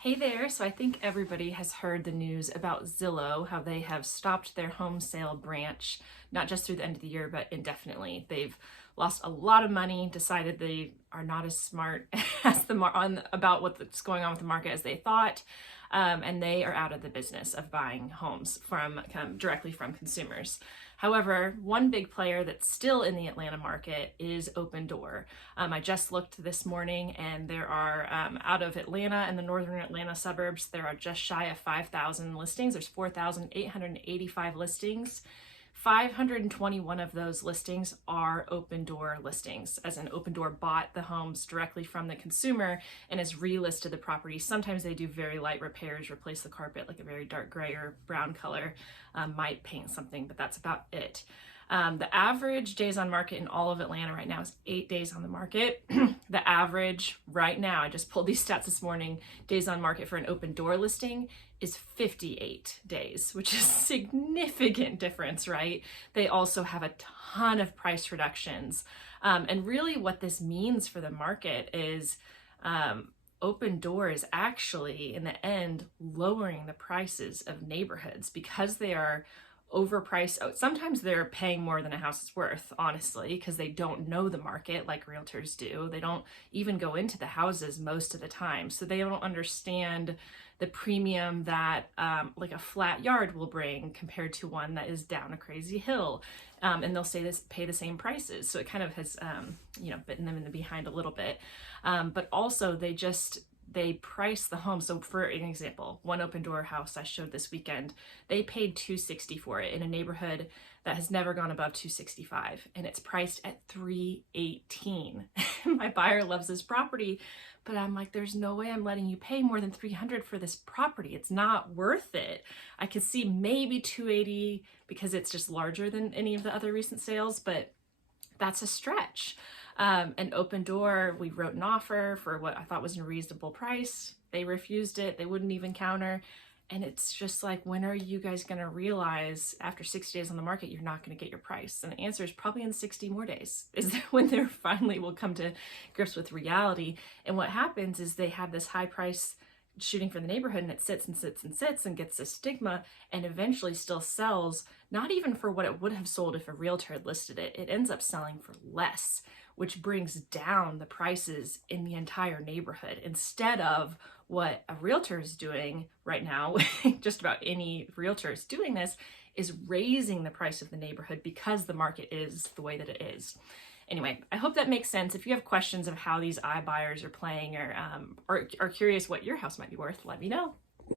Hey there, so I think everybody has heard the news about Zillow, how they have stopped their home sale branch, not just through the end of the year, but indefinitely. They've lost a lot of money, decided they are not as smart as about what's going on with the market as they thought, and they are out of the business of buying homes directly from consumers. However, one big player that's still in the Atlanta market is Opendoor. I just looked this morning, and there are, out of Atlanta and the northern Atlanta suburbs, there are just shy of 5,000 listings. There's 4,885 listings. 521 of those listings are Opendoor listings, as in Opendoor bought the homes directly from the consumer and has relisted the property. Sometimes they do very light repairs, replace the carpet like a very dark gray or brown color, might paint something, but that's about it. The average days on market in all of Atlanta right now is 8 days on the market. The average right now, I just pulled these stats this morning, days on market for an Opendoor listing is 58 days, which is a significant difference, right? They also have a ton of price reductions. And really what this means for the market is Opendoor is actually, in the end, lowering the prices of neighborhoods because they are overpriced. Sometimes they're paying more than a house is worth, honestly, because they don't know the market like realtors do. They don't even go into the houses most of the time, so they don't understand the premium that like a flat yard will bring compared to one that is down a crazy hill. And they'll pay the same prices. So it kind of has, bitten them in the behind a little bit. But also they price the home. So for an example, one Opendoor house I showed this weekend, they paid $260 for it in a neighborhood that has never gone above $265, and it's priced at $318. My buyer loves this property, but I'm like, there's no way I'm letting you pay more than $300 for this property. It's not worth it. I could see maybe $280 because it's just larger than any of the other recent sales, but that's a stretch. And Opendoor, we wrote an offer for what I thought was a reasonable price. They refused it. They wouldn't even counter. And it's just like, when are you guys going to realize after 60 days on the market, you're not going to get your price? And the answer is probably in 60 more days, is when they finally will come to grips with reality. And what happens is they have this high price shooting for the neighborhood, and it sits and sits and sits and gets a stigma, and eventually still sells, not even for what it would have sold if a realtor had listed it. It ends up selling for less, which brings down the prices in the entire neighborhood instead of what a realtor is doing right now. Just about any realtor is doing this, is raising the price of the neighborhood because the market is the way that it is. Anyway, I hope that makes sense. If you have questions of how these iBuyers are playing, or are curious what your house might be worth, let me know.